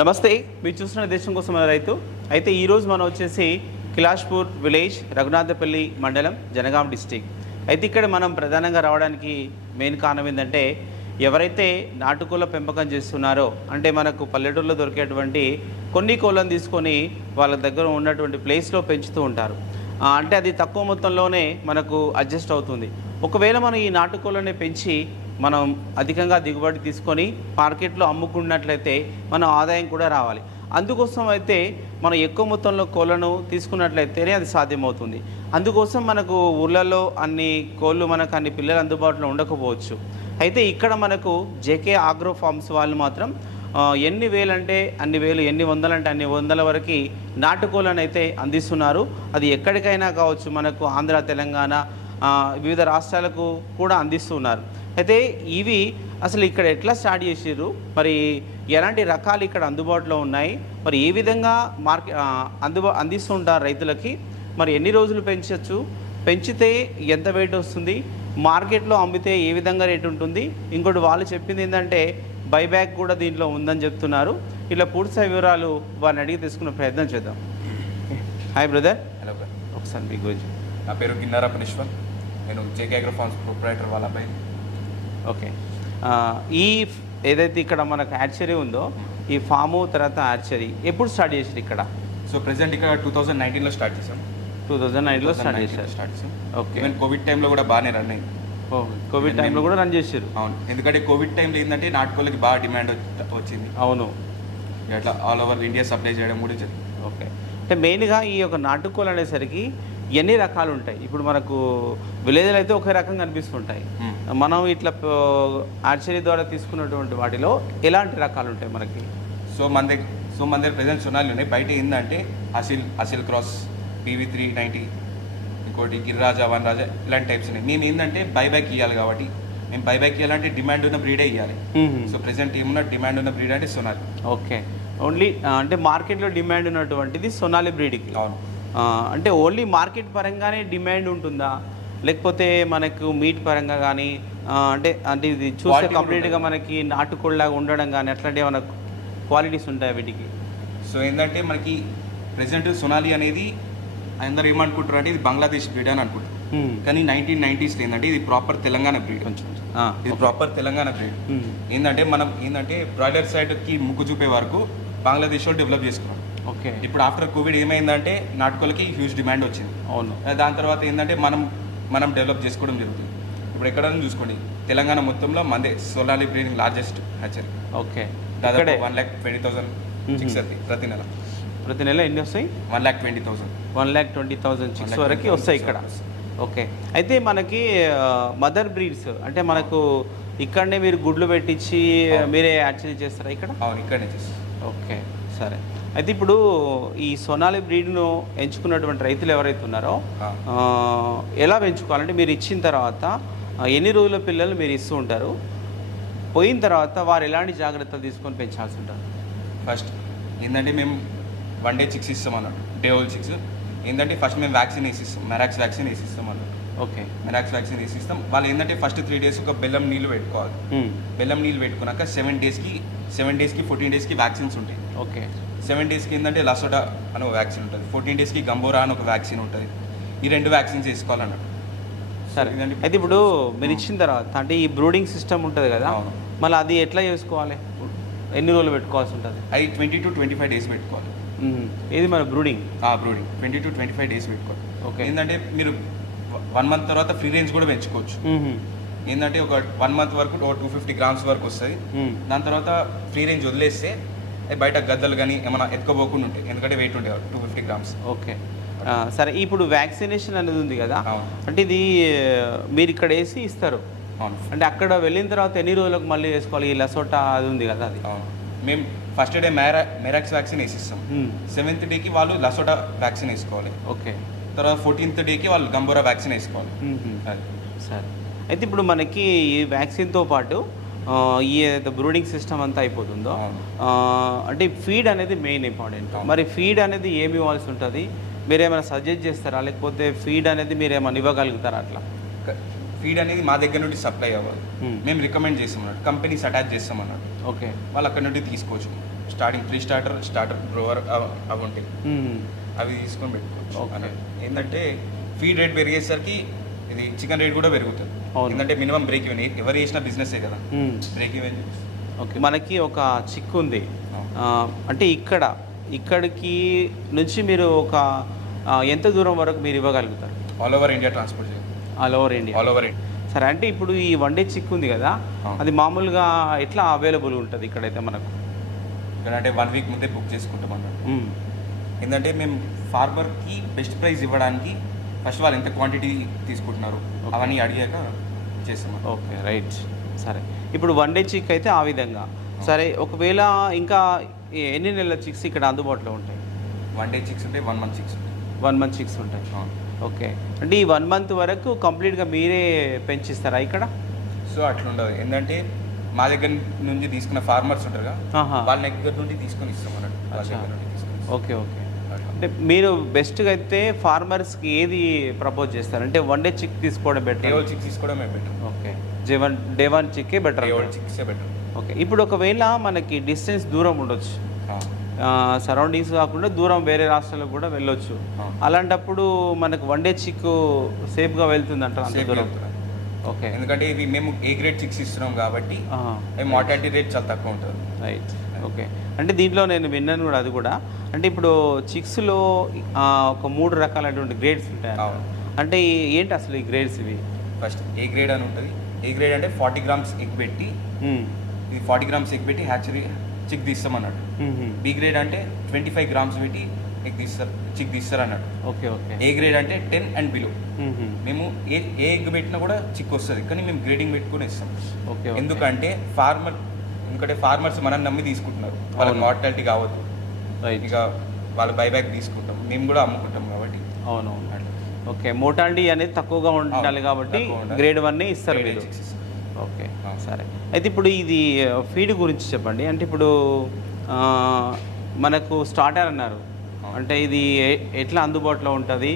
నమస్తే మీరు చూస్తున్న దేశం కోసం మన రైతు. అయితే ఈరోజు మనం వచ్చేసి కిలాష్పూర్ విలేజ్ రఘునాథపల్లి మండలం జనగాం డిస్టిక్. అయితే ఇక్కడ మనం ప్రధానంగా రావడానికి మెయిన్ కారణం ఏంటంటే ఎవరైతే నాటుకోళ్ళ పెంపకం చేస్తున్నారో అంటే మనకు పల్లెటూరులో దొరికేటువంటి కొన్ని కోళ్ళను తీసుకొని వాళ్ళ దగ్గర ఉన్నటువంటి ప్లేస్లో పెంచుతూ ఉంటారు. అంటే అది తక్కువ మొత్తంలోనే మనకు అడ్జస్ట్ అవుతుంది. ఒకవేళ మనం ఈ నాటుకోళ్ళని పెంచి మనం అధికంగా దిగుబడి తీసుకొని మార్కెట్లో అమ్ముకున్నట్లయితే మన ఆదాయం కూడా రావాలి. అందుకోసం అయితే మనం ఎక్కువ మొత్తంలో కోళ్ళను తీసుకున్నట్లయితేనే అది సాధ్యమవుతుంది. అందుకోసం మనకు ఊళ్ళల్లో అన్ని కోళ్ళు మనకు అన్ని పిల్లలు అందుబాటులో ఉండకపోవచ్చు. అయితే ఇక్కడ మనకు జేకే ఆగ్రో ఫార్మ్స్ వాళ్ళు మాత్రం ఎన్ని వేలంటే అన్ని వేలు ఎన్ని వందలంటే అన్ని వందల వరకు నాటుకోళ్ళను అయితే అందిస్తున్నారు. అది ఎక్కడికైనా కావచ్చు మనకు ఆంధ్ర తెలంగాణ వివిధ రాష్ట్రాలకు కూడా అందిస్తున్నారు. అయితే ఇవి అసలు ఇక్కడ ఎట్లా స్టార్ట్ చేసిర్రు? మరి ఎలాంటి రకాలు ఇక్కడ అందుబాటులో ఉన్నాయి? మరి ఏ విధంగా మార్కె అందుబా అందిస్తుంటారు రైతులకి? మరి ఎన్ని రోజులు పెంచవచ్చు పెంచితే ఎంత వెయిట్ వస్తుంది? మార్కెట్లో అమ్మితే ఏ విధంగా రేట్ ఉంటుంది? ఇంకోటి వాళ్ళు చెప్పింది ఏంటంటే బైబ్యాక్ కూడా దీంట్లో ఉందని చెప్తున్నారు. ఇలా పూర్తి వివరాలు వారిని అడిగి తీసుకునే ప్రయత్నం చేద్దాం. హాయ్ బ్రదర్ హలో బ్రదర్ ఒకసారి మీ గురించి. నా పేరు గిన్నారా పనీశ్వర్ నేను జేకే అగ్రో ఫార్మ్స్ ప్రొపరేటర్ వాళ్ళ అబ్బాయి ఓకే ఈ ఏదైతే ఇక్కడ మనకు యాడ్చరీ ఉందో ఈ ఫాము తర్వాత యాడ్చరీ ఎప్పుడు స్టార్ట్ చేసారు ఇక్కడ? సో ప్రెసెంట్ ఇక్కడ టూ థౌజండ్ నైన్టీన్లో స్టార్ట్ చేసాం. టూ థౌజండ్ నైన్లో స్టార్ట్ 2019 లో చేశారు. స్టార్ట్ చేసాం. ఓకే ఈవెన్ కోవిడ్ టైంలో కూడా బాగానే రన్ అయింది. కోవిడ్ టైంలో కూడా రన్ చేసారు అవును. ఎందుకంటే కోవిడ్ టైంలో ఏంటంటే నాటుకోళ్ళకి బాగా డిమాండ్ వచ్చింది. అవును. అట్లా ఆల్ ఓవర్ ఇండియా సప్లై చేయడం కూడా జరిగింది ఓకే. అంటే మెయిన్గా ఈ యొక్క నాటుకోలు అనేసరికి ఎన్ని రకాలు ఉంటాయి? ఇప్పుడు మనకు విలేజ్లో అయితే ఒకే రకంగా కనిపిస్తుంటాయి. Hmm. మనం ఇట్లా ఆర్చరీ ద్వారా తీసుకున్నటువంటి వాటిలో ఎలాంటి రకాలు ఉంటాయి మనకి? సో మన దగ్గర సో మన దగ్గర ప్రెసెంట్ సొనాలి ఉన్నాయి. బయట ఏంటంటే Aseel Aseel cross PV three ninety ఇంకోటి గిరిరాజా వన్ రాజా ఇలాంటి టైప్స్ ఉన్నాయి. మేము ఏంటంటే బైబ్యాక్ ఇవ్వాలి కాబట్టి. మేము బైబ్యాక్ ఇవ్వాలంటే డిమాండ్ ఉన్న బ్రీడే ఇవ్వాలి సో ప్రెసెంట్ ఏమున్న డిమాండ్ ఉన్న బ్రీడ్ అంటే సొనాలి. ఓకే. ఓన్లీ అంటే మార్కెట్లో డిమాండ్ ఉన్నటువంటిది సొనాలి బ్రీడ్కి. అవును. అంటే ఓన్లీ మార్కెట్ పరంగానే డిమాండ్ ఉంటుందా? లేకపోతే మనకు మీట్ పరంగా కానీ అంటే అంటే ఇది చూస్తే కంప్లీట్గా మనకి నాటుకోళ్ళలాగా ఉండడం కానీ అట్లాంటి ఏమైనా క్వాలిటీస్ ఉంటాయి వీటికి? సో ఏంటంటే మనకి ప్రెసెంట్ సొనాలి అనేది అందరూ ఏమనుకుంటారు అంటే ఇది బంగ్లాదేశ్ బ్రీడ్ అని అనుకుంటారు. కానీ నైన్టీన్ నైన్టీస్లో ఏంటంటే ఇది ప్రాపర్ తెలంగాణ బ్రీడ్ కొంచెం. ఇది ప్రాపర్ తెలంగాణ బ్రీడ్. ఏంటంటే మనం ఏంటంటే బ్రాయిలర్ సైడ్కి ముగ్గు చూపే వరకు బంగ్లాదేశ్లో డెవలప్ చేసుకున్నాం ఓకే ఇప్పుడు ఆఫ్టర్ కోవిడ్ ఏమైందంటే నాటుకోలకి హ్యూజ్ డిమాండ్ వచ్చింది. అవును. దాని తర్వాత ఏంటంటే మనం మనం డెవలప్ చేసుకోవడం జరుగుతుంది. ఇప్పుడు ఎక్కడైనా చూసుకోండి. తెలంగాణ మొత్తంలో మందే Sonali breeding largest hatchery okay. దాదాపు one lakh twenty thousand chicks అది ప్రతి నెల. ప్రతి నెల ఎన్ని వస్తాయి? One lakh twenty thousand one lakh twenty thousand chicks వరకు 20,000 వస్తాయి ఇక్కడ. ఓకే. అయితే మనకి మదర్ బ్రీడ్స్ అంటే మనకు ఇక్కడనే మీరు గుడ్లు పెట్టించి. మీరే యాక్చువల్లీ చేస్తారా ఇక్కడ? అవును ఇక్కడనే చేసి ఓకే. సరే. అయితే ఇప్పుడు ఈ సోనాలి బ్రీడ్ను ఎంచుకున్నటువంటి రైతులు ఎవరైతే ఉన్నారో ఎలా పెంచుకోవాలంటే మీరు ఇచ్చిన తర్వాత ఎన్ని రోజుల పిల్లలు మీరు ఇస్తూ ఉంటారు? పోయిన తర్వాత వారు ఎలాంటి జాగ్రత్తలు తీసుకొని పెంచాల్సి ఉంటారు ఫస్ట్ ఏంటంటే మేము వన్ డే చిక్స్ ఇస్తాం అన్నట్టు డే ఓల్డ్ చిక్స్. ఏంటంటే ఫస్ట్ మేము వ్యాక్సిన్ వేసిస్తాం మెరాక్స్ వ్యాక్సిన్ వేసిస్తాం అన్నట్టు ఓకే మెరాక్స్ వ్యాక్సిన్ వేసిస్తాం. వాళ్ళు ఏంటంటే ఫస్ట్ త్రీ డేస్ ఒక బెల్లం నీళ్ళు పెట్టుకోవాలి. మ్మ్. బెల్లం నీళ్ళు పెట్టుకున్నాక సెవెన్ డేస్కి సెవెన్ డేస్కి ఫోర్టీన్ డేస్కి వ్యాక్సిన్స్ ఉంటాయి. ఓకే సెవెన్ డేస్కి ఏంటంటే లసోటా అని ఒక వ్యాక్సిన్ ఉంటుంది. ఫోర్టీన్ డేస్కి గంబోరా అని ఒక వ్యాక్సిన్ ఉంటుంది. ఈ రెండు వ్యాక్సిన్స్ వేసుకోవాలన్నట్టు. సరే. అయితే ఇప్పుడు మీరు ఇచ్చిన తర్వాత అంటే ఈ బ్రూడింగ్ సిస్టమ్ ఉంటుంది కదా. మళ్ళీ అది ఎట్లా చేసుకోవాలి? ఎన్ని రోజులు పెట్టుకోవాల్సి ఉంటుంది? అది twenty to twenty five days పెట్టుకోవాలి. ఇది మన బ్రూడింగ్ ఆ brooding twenty to twenty five days పెట్టుకోవాలి. ఓకే. ఏంటంటే మీరు వన్ మంత్ తర్వాత ఫ్రీ రేంజ్ కూడా పెంచుకోవచ్చు. ఏంటంటే ఒక వన్ మంత్ వరకు ఒక టూ ఫిఫ్టీ గ్రామ్స్ వరకు వస్తుంది. దాని తర్వాత ఫ్రీ రేంజ్ వదిలేస్తే బయట గద్దలు కానీ ఏమైనా ఎత్తుకోపోకుండా ఉంటాయి. ఎందుకంటే వెయిట్ ఉంటాయి టూ ఫిఫ్టీ గ్రామ్స్. ఓకే. సరే ఇప్పుడు వ్యాక్సినేషన్ అనేది ఉంది కదా. అంటే ఇది మీరు ఇక్కడ వేసి ఇస్తారు. అవును. అంటే అక్కడ వెళ్ళిన తర్వాత ఎన్ని రోజులకు మళ్ళీ వేసుకోవాలి? ఈ లసోటా అది ఉంది కదా అది. మేము ఫస్ట్ డే మేరా మెరాక్స్ వ్యాక్సిన్ వేసిస్తాం. సెవెంత్ డేకి వాళ్ళు లసోటా వ్యాక్సిన్ వేసుకోవాలి. ఓకే. తర్వాత ఫోర్టీన్త్ డేకి వాళ్ళు గంబోరా వ్యాక్సిన్ వేసుకోవాలి. సరే. అయితే ఇప్పుడు మనకి ఈ వ్యాక్సిన్తో పాటు ఈ బ్రూడింగ్ సిస్టమ్ అంతా అయిపోతుందో అంటే ఫీడ్ అనేది మెయిన్ ఇంపార్టెంట్. మరి ఫీడ్ అనేది ఏమి ఇవ్వాల్సి ఉంటుంది? మీరేమైనా సజెస్ట్ చేస్తారా? లేకపోతే ఫీడ్ అనేది మీరు ఏమైనా ఇవ్వగలుగుతారా అట్లా? ఫీడ్ అనేది మా దగ్గర నుండి సప్లై అవ్వాలి. మేము. రికమెండ్ చేస్తాం అన్నట్టు కంపెనీస్ అటాచ్ చేస్తాం అన్నట్టు ఓకే. వాళ్ళు అక్కడ నుండి తీసుకోవచ్చు. Starting pre starter starter grower అవి ఉంటాయి. అవి తీసుకొని పెట్టుకోవచ్చు. ఏంటంటే ఫీడ్ రేట్ పెరిగేసరికి ఇది చికెన్ రేట్ కూడా పెరుగుతుంది. అవును. ఎందుకంటే మినిమం బ్రేక్ ఈవెన్ ఎవరు చేసిన బిజినెసే కదా. Break even okay. మనకి ఒక చిక్కు ఉంది. అంటే ఇక్కడ ఇక్కడికి నుంచి మీరు ఒక ఎంత దూరం వరకు మీరు ఇవ్వగలుగుతారు? All over India transport all over India all over India సరే అంటే ఇప్పుడు ఈ వన్ డే చిక్కు ఉంది కదా. అది మామూలుగా ఎట్లా అవైలబుల్ ఉంటుంది ఇక్కడైతే మనకు? ఎందుకంటే వన్ వీక్ ముందే బుక్ చేసుకుంటాం అన్నట్టు. ఏంటంటే మేము ఫార్మర్కి బెస్ట్ ప్రైస్ ఇవ్వడానికి ఫస్ట్ వాళ్ళు ఎంత క్వాంటిటీ తీసుకుంటున్నారు. అవన్నీ అడిగాక చేస్తాం ఓకే రైట్. సరే. ఇప్పుడు వన్ డే చిక్ అయితే ఆ విధంగా. సరే ఒకవేళ ఇంకా ఎన్ని నెలల చిక్స్ ఇక్కడ అందుబాటులో ఉంటాయి? వన్ డే చిక్స్ ఉంటాయి one month chicks one month chicks ఉంటాయి. ఓకే. అంటే ఈ వన్ మంత్ వరకు కంప్లీట్గా మీరే పెంచిస్తారా ఇక్కడ? సో అట్లా ఉండదు ఏంటంటే మా దగ్గర నుంచి తీసుకున్న ఫార్మర్స్ ఉంటారు కదా. వాళ్ళ దగ్గర నుండి తీసుకొని ఇస్తాం అన్నట్టు. Okay okay. అంటే మీరు బెస్ట్గా అయితే ఫార్మర్స్కి ఏది ప్రపోజ్ చేస్తారు? అంటే వన్ డే చిక్ తీసుకోవడం డే బెటర్ ఓల్డ్ చిక్స్ తీసుకోవడమే better. Okay. Day one day one చిక్కే బెటర్ డే ఓల్డ్ చిక్సే బెటర్. ఓకే. ఇప్పుడు ఒకవేళ మనకి డిస్టెన్స్ దూరం ఉండొచ్చు. సరౌండింగ్స్ కాకుండా దూరం వేరే రాష్ట్రాలకు కూడా వెళ్ళొచ్చు. అలాంటప్పుడు మనకు వన్ డే చిక్ సేఫ్గా వెళ్తుంది అంటారు అంత దూరం? ఓకే. ఎందుకంటే ఇది మేము ఏ గ్రేడ్ చిక్స్ ఇస్తున్నాం కాబట్టి మార్టాలిటీ రేట్ చాలా తక్కువ ఉంటుంది. రైట్. ఓకే. అంటే దీంట్లో నేను విన్నాను కూడా అది కూడా. అంటే ఇప్పుడు చిక్స్లో ఒక మూడు రకాలైనటువంటి గ్రేడ్స్ ఉంటాయి. అంటే ఏంటి అసలు ఈ గ్రేడ్స్ ఇవి? ఫస్ట్ ఏ గ్రేడ్ అని ఉంటుంది? ఏ గ్రేడ్ అంటే ఫార్టీ గ్రామ్స్ ఎగ్ పెట్టి. ఇది ఫార్టీ గ్రామ్స్ ఎగ్ పెట్టి హ్యాచరీ చిక్ తీస్తాం మ్మ్. బి గ్రేడ్ అంటే ట్వంటీ ఫైవ్ గ్రామ్స్ పెట్టి ఎగ్ తీస్తారు చిక్ తీస్తారు అన్నట్టు ఓకే ఓకే. ఏ గ్రేడ్ అంటే టెన్ అండ్ బిలో. మ్మ్. ఏ ఏ ఎగ్ పెట్టినా కూడా చిక్ వస్తుంది. కానీ మేము గ్రేడింగ్ పెట్టుకొని ఇస్తాం. Okay okay. ఎందుకంటే ఫార్మర్ ఎందుకంటే ఫార్మర్స్ మనం నమ్మి తీసుకుంటున్నారు. వాళ్ళకి. మార్టాలిటీ కావద్దు. ఇక వాళ్ళు బైబ్యాక్ తీసుకుంటాం. మేము కూడా అమ్ముకుంటాం కాబట్టి. అవును. ఓకే మోటాలిటీ అనేది తక్కువగా ఉండాలి కాబట్టి. గ్రేడ్ వన్ ఇస్తారు మీరు. ఓకే. సరే. అయితే ఇప్పుడు ఇది ఫీడ్ గురించి చెప్పండి. అంటే ఇప్పుడు మనకు స్టార్టర్ అన్నారు. అంటే ఇది ఎట్లా అందుబాటులో ఉంటుంది?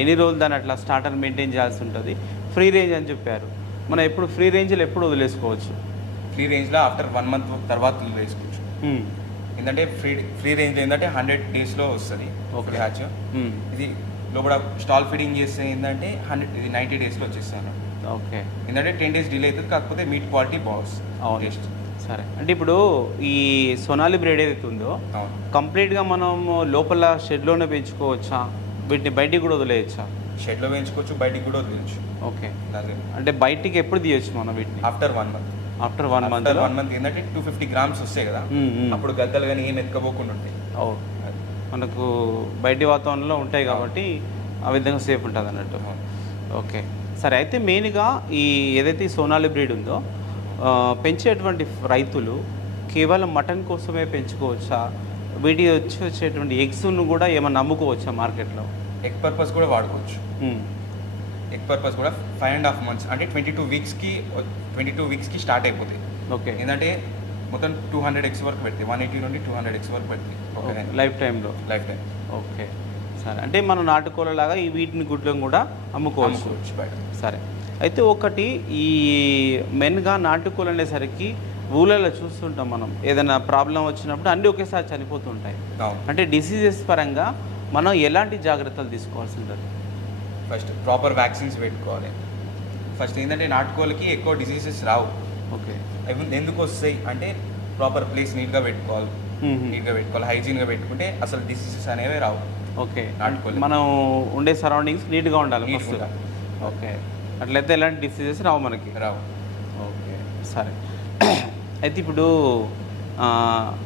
ఎన్ని రోజులు దాన్ని అట్లా స్టార్టర్ మెయింటైన్ చేయాల్సి ఉంటుంది? ఫ్రీ రేంజ్ అని చెప్పారు. మనం ఎప్పుడు ఫ్రీ రేంజ్లో ఎప్పుడు వదిలేసుకోవచ్చు? ఫ్రీ రేంజ్లో ఆఫ్టర్ వన్ మంత్ తర్వాత వేసుకోవచ్చు. ఏంటంటే ఫ్రీ ఫ్రీ రేంజ్ ఏంటంటే హండ్రెడ్ డేస్లో వస్తుంది Okay. ఒక హ్యాచ్. ఇది లోపల స్టాల్ ఫీడింగ్ చేస్తే ఏంటంటే హండ్రెడ్ ఇది నైంటీ డేస్లో వచ్చేస్తాను ఓకే. ఏంటంటే టెన్ డేస్ డిలే అవుతుంది కాకపోతే మీట్ క్వాలిటీ బాగుంది అవును. టేస్ట్ సరే. అంటే ఇప్పుడు ఈ సొనాలి బ్రేడ్ ఏదైతే ఉందో కంప్లీట్గా మనం లోపల షెడ్లోనే పెంచుకోవచ్చా? వీటిని బయటికి కూడా వదిలేయచ్చా? షెడ్లో వేయించుకోవచ్చు బయటికి కూడా వదిలేయచ్చు. ఓకే. అంటే బయటికి ఎప్పుడు తీయచ్చు మనం వీటిని? After one month. After one month one month ఏంటంటే టూ ఫిఫ్టీ గ్రామ్స్ వస్తాయి కదా. అప్పుడు గద్దలు కానీ ఏం ఎత్తుకపోకుండా ఉంటాయి. అది. మనకు బయటి వాతావరణంలో ఉంటాయి కాబట్టి ఆ విధంగా సేఫ్ ఉంటుంది అన్నట్టు. ఓకే సరే అయితే మెయిన్గా ఈ ఏదైతే సోనాలి బ్రీడ్ ఉందో పెంచేటువంటి రైతులు కేవలం మటన్ కోసమే పెంచుకోవచ్చా? వీటి వచ్చి వచ్చేటువంటి ఎగ్స్ను కూడా ఏమన్నా అమ్ముకోవచ్చా మార్కెట్లో? ఎగ్ పర్పస్ కూడా వాడుకోవచ్చు. ఎగ్ పర్పస్ కూడా ఫైవ్ అండ్ హాఫ్ మంత్స్ అంటే ట్వంటీ టూ వీక్స్కి ట్వంటీ టూ వీక్స్కి స్టార్ట్ అయిపోతాయి. ఓకే ఏంటంటే మొత్తం టూ హండ్రెడ్ ఎక్స్ వరకు పెడతాయి. వన్ ఎయిటీ నుండి టూ హండ్రెడ్ ఎక్స్ వరకు పెడతాయి. ఓకే లైఫ్ టైంలో లైఫ్ టైం ఓకే సరే. అంటే మనం నాటుకోలలాగా ఈ వీటిని గుడ్లను కూడా అమ్ముకోవచ్చు. సరే. అయితే ఒకటి ఈ మెన్గా నాటుకోలు అనేసరికి ఊళ్ళలో చూస్తుంటాం మనం. ఏదైనా ప్రాబ్లం వచ్చినప్పుడు అన్నీ ఒకేసారి చనిపోతుంటాయి. అంటే డిసీజెస్ పరంగా మనం ఎలాంటి జాగ్రత్తలు తీసుకోవాల్సి ఉంటుంది? ఫస్ట్ ప్రాపర్ వ్యాక్సిన్స్ పెట్టుకోవాలి. ఫస్ట్ ఏంటంటే నాటుకోళ్ళకి ఎక్కువ డిసీజెస్ రావు. ఓకే. అవి ఎందుకు వస్తాయి అంటే ప్రాపర్ ప్లేస్ నీట్గా పెట్టుకోవాలి. నీట్గా పెట్టుకోవాలి హైజీన్గా పెట్టుకుంటే అసలు డిసీజెస్ అనేవి రావు. ఓకే. నాటుకోలు. మనం ఉండే సరౌండింగ్స్ నీట్గా ఉండాలి. ఓకే. అట్లయితే ఎలాంటి డిసీజెస్ రావు మనకి? రావు. ఓకే. సరే. అయితే ఇప్పుడు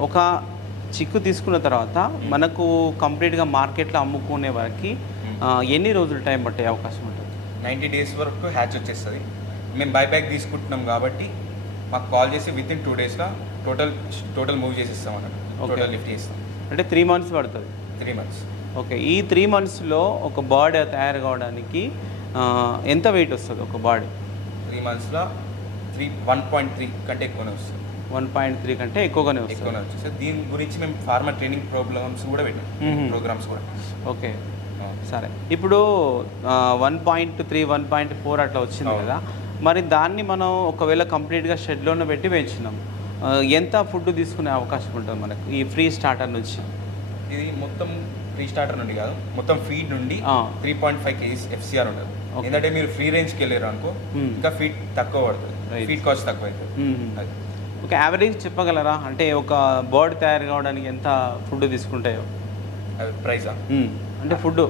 ఒక చిక్కు తీసుకున్న తర్వాత మనకు కంప్లీట్గా మార్కెట్లో అమ్ముకునే వరకు ఎన్ని రోజులు టైం పట్టే అవకాశం ఉంటుంది? నైంటీ డేస్ వరకు హ్యాచ్ వచ్చేస్తుంది. మేము బైబ్యాక్ తీసుకుంటున్నాం కాబట్టి మాకు కాల్ చేసి విత్ ఇన్ టూ డేస్లో టోటల్ టోటల్ మూవ్ చేసిస్తాం అన్నట్టు. Okay. టోటల్ లిఫ్ట్ చేస్తాం. అంటే త్రీ మంత్స్ పడుతుంది? Three months. ఓకే. ఈ త్రీ మంత్స్లో ఒక బాడీ తయారు కావడానికి ఎంత వెయిట్ వస్తుంది ఒక బాడీ? త్రీ మంత్స్లో త్రీ వన్ పాయింట్ త్రీ కంటే ఎక్కువనే వస్తుంది. వన్ పాయింట్ త్రీ కంటే ఎక్కువగానే వస్తుంది. ఎక్కువనే వచ్చేసి దీని గురించి మేము ఫార్మర్ ట్రైనింగ్ ప్రోగ్రామ్స్ కూడా పెట్టాం. ప్రోగ్రామ్స్ కూడా. ఓకే. సరే ఇప్పుడు one point three one point four అట్లా వచ్చింది. కదా మరి దాన్ని మనం ఒకవేళ కంప్లీట్గా షెడ్లోనే పెట్టి పెంచినాం ఎంత ఫుడ్ తీసుకునే అవకాశం ఉంటుంది మనకు ఈ ఫ్రీ స్టార్టర్ నుంచి ఇది మొత్తం ఫ్రీ స్టార్టర్ నుండి కాదు మొత్తం ఫీడ్ నుండి. Three point five kgs FCR Okay. ఎందుకంటే మీరు ఫ్రీ రేంజ్కి వెళ్ళారు అనుకో. ఇంకా ఫీడ్ తక్కువ పడుతుంది. ఫీడ్ కాస్ట్ తక్కువ అవుతుంది. ఒక యావరేజ్ చెప్పగలరా అంటే ఒక బర్డ్ తయారు కావడానికి ఎంత ఫుడ్ తీసుకుంటాయో ప్రైజా. అంటే ఫుడ్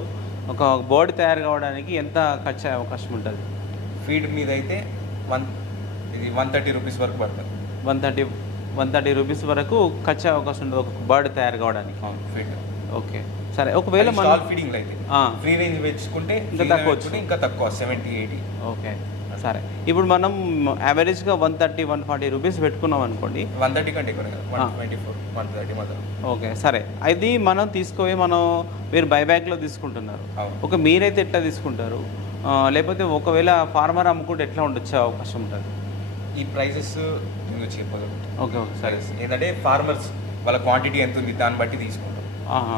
ఒక బర్డ్ తయారు కావడానికి ఎంత ఖర్చు అయ్యే అవకాశం ఉంటుంది? ఫీడ్ మీద అయితే వన్ ఇది వన్ థర్టీ రూపీస్ వరకు పడుతుంది one thirty one thirty rupees వరకు ఖర్చు అయ్యే అవకాశం ఉంటుంది ఒక బర్డ్ తయారు కావడానికి. అవును ఫీడ్. ఓకే సరే ఒకవేళ మనం ఫీడింగ్ అయితే. ఫ్రీ రేంజ్ పెంచుకుంటే ఇంకా తక్కువ ఇంకా తక్కువ సెవెంటీ ఎయిటీ. ఓకే. సరే. ఇప్పుడు మనం యావరేజ్గా one thirty one forty rupees పెట్టుకున్నాం అనుకోండి. వన్ థర్టీ కంటే ఎక్కువ కదా? ఆ. One twenty four one thirty మధ్య ఓకే సరే. అది మనం తీసుకుపోయి మనం మీరు బైబ్యాక్లో తీసుకుంటున్నారు. ఒక మీరైతే ఎట్లా తీసుకుంటారు? లేకపోతే ఒకవేళ ఫార్మర్ అమ్ముకుంటే ఎట్లా ఉండొచ్చే అవకాశం ఉంటుంది? ఈ ప్రైసెస్ చెప్పదు. ఓకే ఓకే సరే. ఏంటంటే ఫార్మర్స్ వాళ్ళ క్వాంటిటీ ఎంత ఉంది దాన్ని బట్టి తీసుకుంటాం.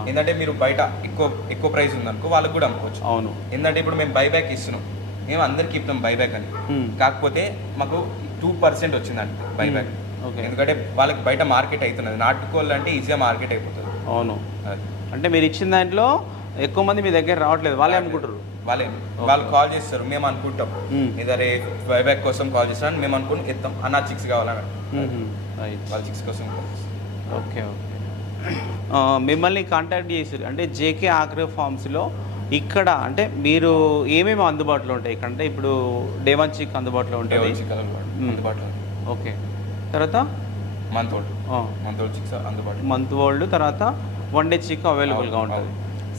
ఏంటంటే మీరు బయట ఎక్కువ ఎక్కువ ప్రైస్ ఉందనుకో వాళ్ళకి కూడా అమ్ముకోవచ్చు. అవును. ఏంటంటే ఇప్పుడు మేము బైబ్యాక్ ఇస్తున్నాం. మేము అందరికి ఇస్తాం బైబ్యాక్ అని. Hmm. కాకపోతే మాకు టూ పర్సెంట్ వచ్చిందండి బైబ్యాక్ Hmm. ఎందుకంటే వాళ్ళకి బయట మార్కెట్ అవుతున్నది నాటుకోళ్ళు అంటే ఈజీగా మార్కెట్ అయిపోతుంది. అవును. అంటే మీరు ఇచ్చిన దాంట్లో ఎక్కువ మంది మీ దగ్గర రావట్లేదు. వాళ్ళే అమ్ముకుంటారు వాళ్ళే. వాళ్ళు కాల్ చేస్తారు. మేము అనుకుంటాం. Hmm. ఇదరే బైబ్యాక్ కోసం కాల్ చేస్తారని మేము అనుకుని ఇస్తాం అన్న చిక్స్ కావాలని రైట్ వాళ్ళ చిక్స్ కోసం. ఓకే ఓకే మిమ్మల్ని కాంటాక్ట్ చేసారు అంటే జేకే ఆగ్రో ఫార్మ్స్లో ఇక్కడ అంటే మీరు ఏమేమి అందుబాటులో ఉంటాయి? ఇక్కడ అంటే ఇప్పుడు డే వన్ చిక్ అందుబాటులో. Hmm. అందుబాటులో ఓకే. తర్వాత? Month old. Month old chicks అందుబాటులో. మంత్ ఓల్డ్ తర్వాత వన్ డే చిక్ అవైలబుల్గా ఉంటుంది.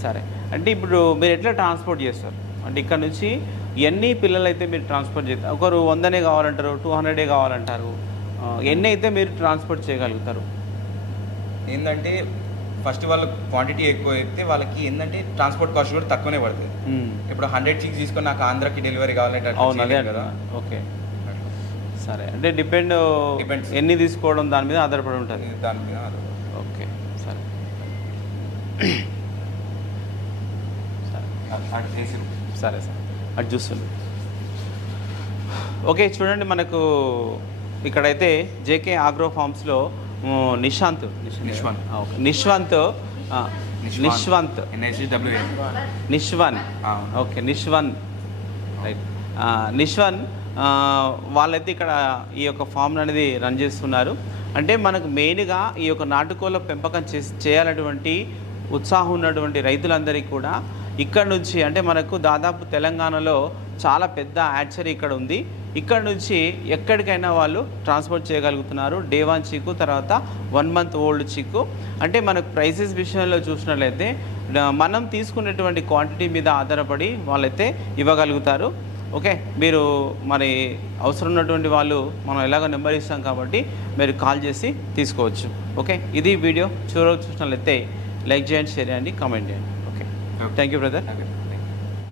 సరే. అంటే ఇప్పుడు మీరు ఎట్లా ట్రాన్స్పోర్ట్ చేస్తారు? అంటే ఇక్కడ నుంచి ఎన్ని పిల్లలు అయితే మీరు ట్రాన్స్పోర్ట్ చేస్తారు? ఒకరు వందనే కావాలంటారు టూ హండ్రెడే కావాలంటారు. ఎన్ని అయితే మీరు ట్రాన్స్పోర్ట్ చేయగలుగుతారు? ఏంటంటే ఫస్ట్ వాళ్ళు క్వాంటిటీ ఎక్కువ అయితే వాళ్ళకి ఏంటంటే ట్రాన్స్పోర్ట్ కాస్ట్ కూడా తక్కువనే పడుతుంది. మ్మ్. ఇప్పుడు హండ్రెడ్ చిక్స్ తీసుకొని నాకు ఆంధ్రాకి డెలివరీ కావాలంటే కదా. ఓకే సరే. అంటే డిపెండ్ Depends. ఎన్ని తీసుకోవడం దాని మీద ఆధారపడి ఉంటుంది. దాని మీద. ఓకే సరే. సరే. సరే సార్. అటు చూస్తుంది ఓకే చూడండి మనకు ఇక్కడైతే జేకే ఆగ్రో ఫార్మ్స్లో నిశాంత్ నిశ్వంత్. ఆ, ఓకే. నిశ్వంత్. ఆ, నిశ్వంత్. నిశ్వన్. ఓకే నిశ్వన్. రైట్ ఆ, నిశ్వన్ ఆ, వాళ్ళైతే ఇక్కడ ఈ యొక్క ఫామ్ అనేది రన్ చేస్తున్నారు. అంటే మనకు మెయిన్గా ఈ యొక్క నాటుకోళ్ళ పెంపకం చేసి చేయాలటువంటి ఉత్సాహం ఉన్నటువంటి రైతులందరికీ కూడా ఇక్కడ నుంచి అంటే మనకు దాదాపు తెలంగాణలో చాలా పెద్ద యాడ్చరీ ఇక్కడ ఉంది. ఇక్కడ నుంచి ఎక్కడికైనా వాళ్ళు ట్రాన్స్పోర్ట్ చేయగలుగుతున్నారు. డే వన్ చిక్కు తర్వాత వన్ మంత్ ఓల్డ్ చిక్కు. అంటే మనకు ప్రైసెస్ విషయంలో చూసినట్లయితే మనం తీసుకునేటువంటి క్వాంటిటీ మీద ఆధారపడి వాళ్ళైతే ఇవ్వగలుగుతారు. ఓకే? మీరు మరి అవసరం ఉన్నటువంటి వాళ్ళు మనం ఎలాగో నెంబర్ ఇస్తాం కాబట్టి మీరు కాల్ చేసి తీసుకోవచ్చు. ఓకే? ఇది వీడియో. చూడ చూసినట్లయితే లైక్ చేయండి షేర్ చేయండి కామెంట్ చేయండి. ఓకే. Thank you brother.